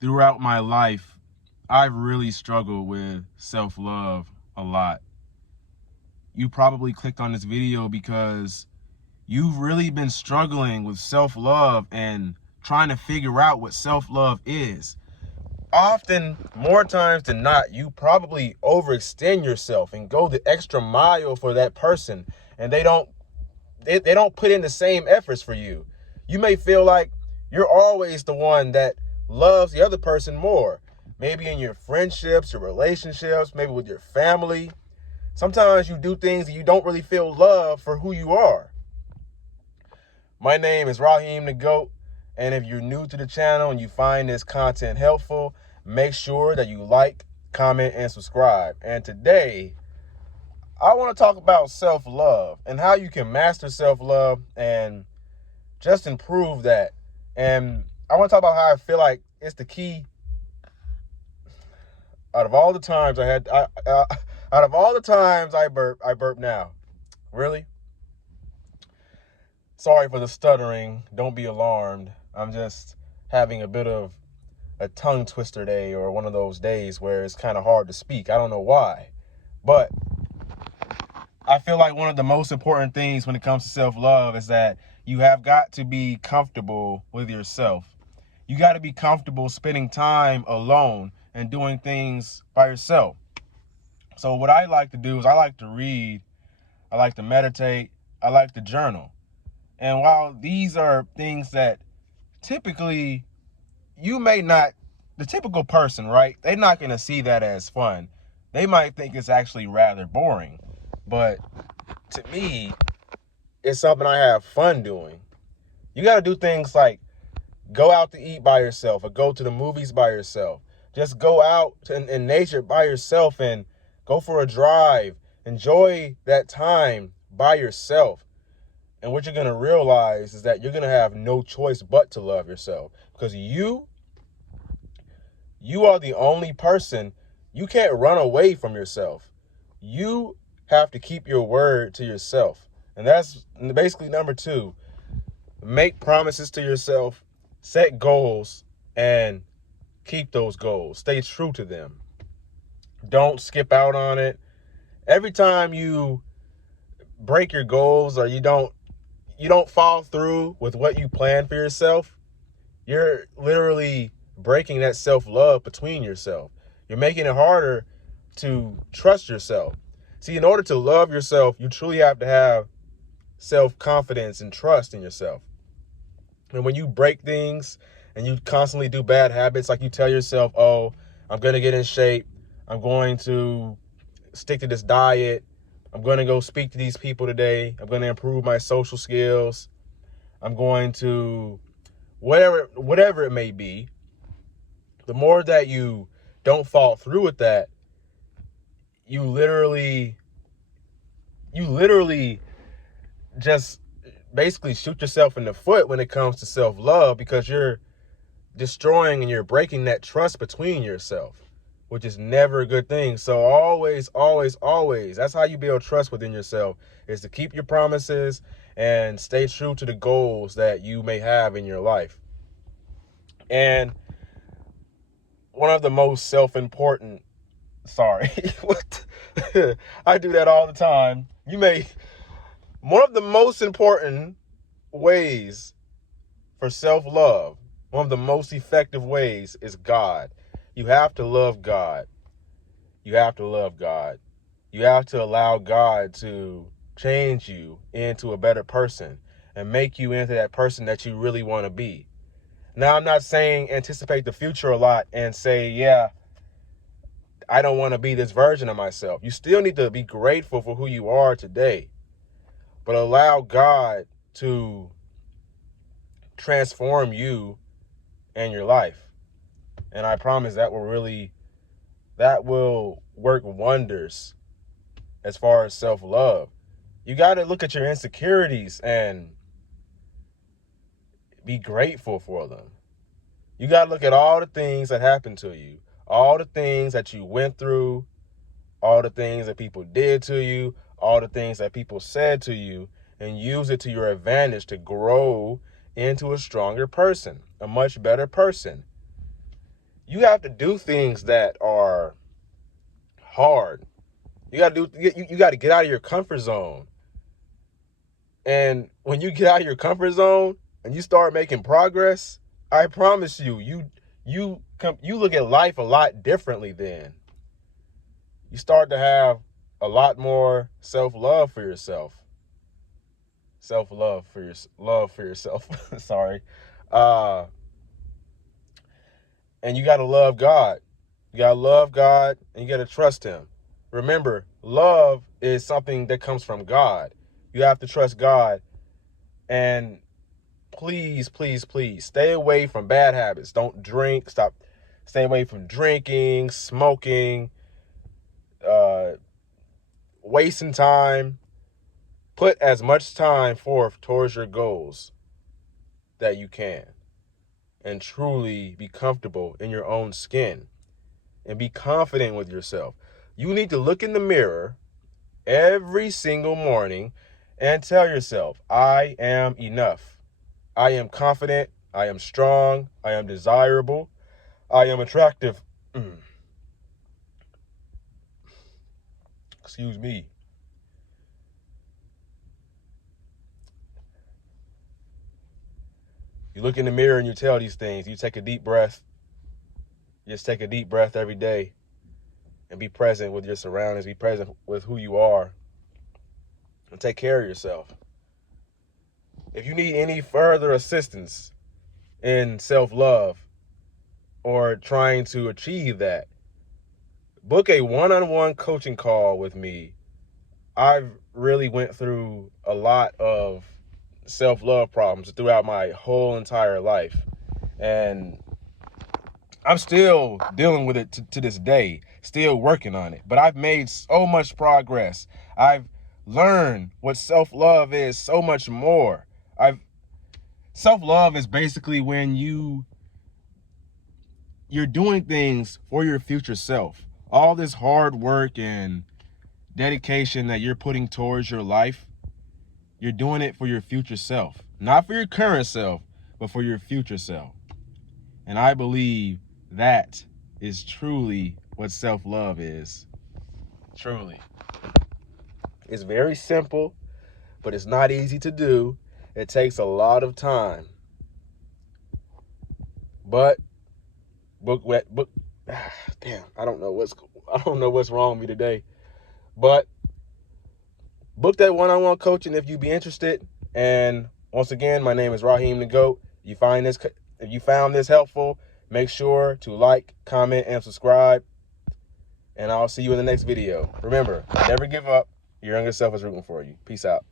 Throughout my life, I've really struggled with self-love a lot. You probably clicked on this video because you've really been struggling with self-love and trying to figure out what self-love is. Often, more times than not, you probably overextend yourself and go the extra mile for that person, and they don't put in the same efforts for you. You may feel like you're always the one that loves the other person more. Maybe in your friendships, your relationships, maybe with your family. Sometimes you do things that you don't really feel love for who you are. My name is Raheem the GOAT, and if you're new to the channel and you find this content helpful, make sure that you like, comment, and subscribe. And today, I want to talk about self-love and how you can master self-love and just improve that. And I want to talk about how I feel like it's the key. Out of all the times out of all the times I burp now. Really? Sorry for the stuttering. Don't be alarmed. I'm just having a bit of a tongue twister day, or one of those days where it's kind of hard to speak. I don't know why, but I feel like one of the most important things when it comes to self-love is that you have got to be comfortable with yourself. You got to be comfortable spending time alone and doing things by yourself. So what I like to do is I like to read, I like to meditate, I like to journal. And while these are things that typically you may not, the typical person, right? They're not going to see that as fun. They might think it's actually rather boring. But to me, it's something I have fun doing. You got to do things like go out to eat by yourself, or go to the movies by yourself. Just go out in nature by yourself and go for a drive. Enjoy that time by yourself. And what you're going to realize is that you're going to have no choice but to love yourself, because you are the only person. You can't run away from yourself. You have to keep your word to yourself. And that's basically number 2. Make promises to yourself, set goals, and keep those goals. Stay true to them. Don't skip out on it. Every time you break your goals, or you don't fall through with what you plan for yourself, you're literally breaking that self-love between yourself. You're making it harder to trust yourself. See, in order to love yourself, you truly have to have self-confidence and trust in yourself. And when you break things and you constantly do bad habits, like you tell yourself, oh, I'm going to get in shape, I'm going to stick to this diet, I'm going to go speak to these people today, I'm going to improve my social skills, I'm going to whatever it may be, the more that you don't fall through with that, you literally just basically shoot yourself in the foot when it comes to self-love, because you're destroying and you're breaking that trust between yourself, which is never a good thing. So always, that's how you build trust within yourself, is to keep your promises and stay true to the goals that you may have in your life. And one of the most self-important, what? I do that all the time. One of the most important ways for self-love, one of the most effective ways, is God. You have to love God. You have to love God. You have to allow God to change you into a better person and make you into that person that you really want to be. Now, I'm not saying anticipate the future a lot and say, yeah, I don't want to be this version of myself. You still need to be grateful for who you are today, but allow God to transform you and your life. And I promise that will work wonders as far as self-love. You got to look at your insecurities and be grateful for them. You got to look at all the things that happened to you, all the things that you went through, all the things that people did to you, all the things that people said to you, and use it to your advantage to grow into a stronger person, a much better person. you have to do things that are hard. You got to you got to get out of your comfort zone. And when you get out of your comfort zone and you start making progress, I promise you, you look at life a lot differently then. You start to have a lot more self-love for yourself. Self-love for love for yourself. Sorry. And you got to love God. You got to love God and you got to trust him. Remember, love is something that comes from God. You have to trust God. And please, please, please stay away from bad habits. Don't drink. Stay away from drinking, smoking, wasting time. Put as much time forth towards your goals that you can. And truly be comfortable in your own skin. And be confident with yourself. You need to look in the mirror every single morning and tell yourself, I am enough. I am confident. I am strong. I am desirable. I am attractive. Excuse me. You look in the mirror and you tell these things. You take a deep breath. Just take a deep breath every day and be present with your surroundings. Be present with who you are and take care of yourself. If you need any further assistance in self-love or trying to achieve that, book a one-on-one coaching call with me. I've really went through a lot of self-love problems throughout my whole entire life. And I'm still dealing with it to this day, still working on it. But I've made so much progress. I've learned what self-love is so much more. Self-love is basically when you're doing things for your future self. All this hard work and dedication that you're putting towards your life, you're doing it for your future self. Not for your current self, but for your future self. And I believe that is truly what self-love is. Truly. It's very simple, but it's not easy to do. It takes a lot of time. But damn, I don't know what's wrong with me today. But book that one-on-one coaching if you be interested. And once again, my name is Raheem the GOAT. If you found this helpful, make sure to like, comment, and subscribe. And I'll see you in the next video. Remember, never give up. Your younger self is rooting for you. Peace out.